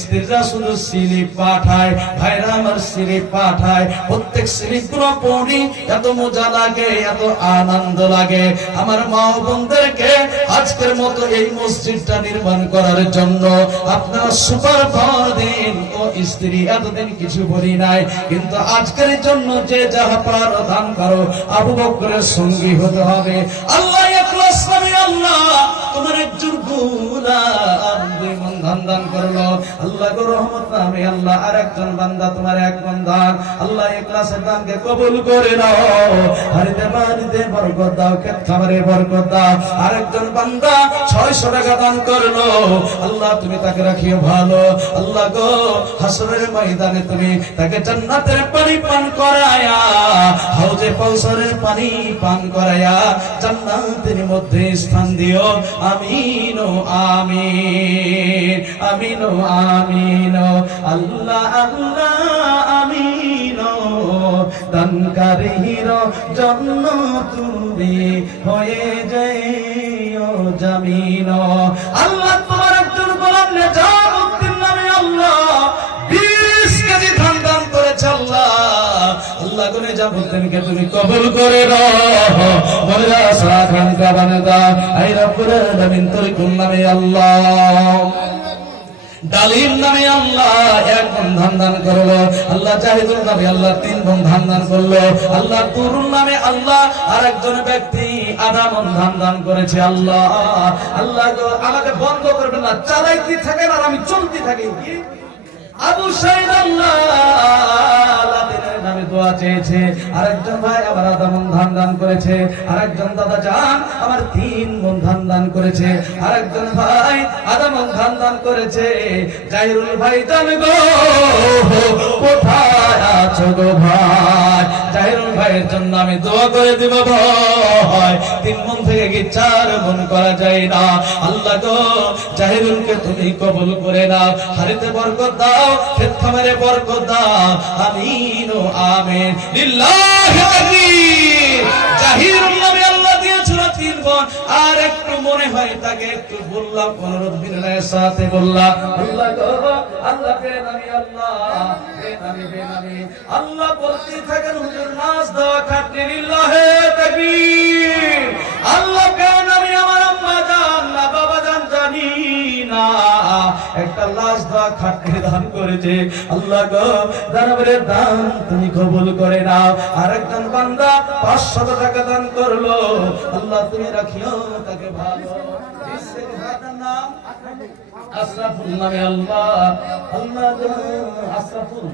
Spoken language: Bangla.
স্ত্রীরা শুধু স্লিপ পাঠায়, ভাইরা আমার স্লিপ পাঠায়, প্রত্যেক স্লিপ গুলো পড়ি এত মজা লাগে, এত আনন্দ লাগে। আমার মা ও বোনদেরকে আজকের মতো এই মসজিদটা নির্মাণ করার জন্য আপনারা সুপার পাওয়ার দিন। ও স্ত্রী, এতদিন কিছু বলি নাই, কিন্তু আজকের জন্য যে যাহা পারো দান করো। আবু বকরের সঙ্গী হতে হবে। আল্লাহ ইখলাস করে, আল্লাহ তোমার একজন গোলাম 2 মণ ধান দান করলো, আল্লাহ গো রহমত নামে আল্লাহ আর একজন বান্দা তোমার 1 মণ ধান, আল্লাহ ইখলাসের দানকে কবুল করে নাও। হারিতে বাড়িতে বরকত দাও, ক্ষেত খামারে বরকত দাও। আরেকজন বান্দা 600 টাকা দান করলো, আল্লাহ তুমি তাকে রাখিও ভালো। আল্লাহ গো হাসরের ময়দানে তুমি তাকে জান্নাতের পানি পান করায়া, হাউজে কাউসারের পানি পান করায়া জান্নাতের মধ্যে স্থান দিও। আমিন ও আমিন, আমিন ও আমিন। আল্লাহ আল্লাহ আমিন। দানকারীর জন্য তুমি হয়ে যাও জামিন। আল্লাহ তোমার একজন গোলাম নেজামুদ্দিন নামে আল্লাহ 20 কেজি ধান দান করেছে। আল্লাহ আল্লাহ গো নেজামুদ্দিনকে তুমি কবুল করে নাও, মাদ্রাসা খানকা বানিয়ে দাও। আই রব্বুল আলামিন তরিকুল নামে আল্লাহ, ডালিম নামে আল্লাহ 1 মণ ধান দান করলো। আল্লাহ জাহিদুল নামে আল্লাহ 3 মণ ধান দান করলো। আল্লাহ তুরুন নামে আল্লাহ আরেকজন ব্যক্তি 1/2 মণ ধান দান করেছে। আল্লাহ আল্লাহ গো আমাকে বন্ধ করবেন না, চালাইতে থাকেন আর আমি চলতে থাকি। আবু সাইদ আল্লাহ নামে দোয়া চেয়েছে। আরেকজন ভাই আমার 1/2 মণ ধান দান করেছে। আরেকজন দাদা জান আমার 3 মণ ধান দান করেছে। আরেকজন ভাই 1/2 মণ ধান দান করেছে। জাহিরুল ভাই জান গো কোথায় আছো গো ভাই? জাহিরুল ভাইয়ের জন্য আমি দোয়া করে দিব ভাই। 3 মণ থেকে কি 4 মণ করা যায় না? আল্লাহ গো জাহিরুলকে তুমি কবুল করে নাও, হারিতে বরকত দাও, ক্ষেত খামারে বরকত দাও। আমিন ও আমিন। লিল্লাহি তাকবীর। জাহিরুল নামে আল্লাহ দিয়েছিল 3 মণ। আর একটু মনে হয় তাকে একটু বললাম, অনুরোধ বিনয়ের সাথে বললাম, আল্লাহ গো আল্লাহ বেনামি, আল্লাহ বেনামি বেনামি। আল্লাহ বলতে থাকেন হুজুর নাচ দেওয়া খাটনি। লিল্লাহি তাকবীর। আল্লাহ বেনামি আমার আম্মা জান না বাবা জান জানি না একটা লাশ দেওয়া খাটনি দান করেছে। আল্লাহ গো দানবের দান তুমি কবুল করে নাও। আরেকজন বান্দা 500 টাকা দান করলো, আল্লাহ তুমি রাখিও তাকে ভালো। নাম আশরাফুল নামে আল্লাহ, আল্লাহ আশরাফুল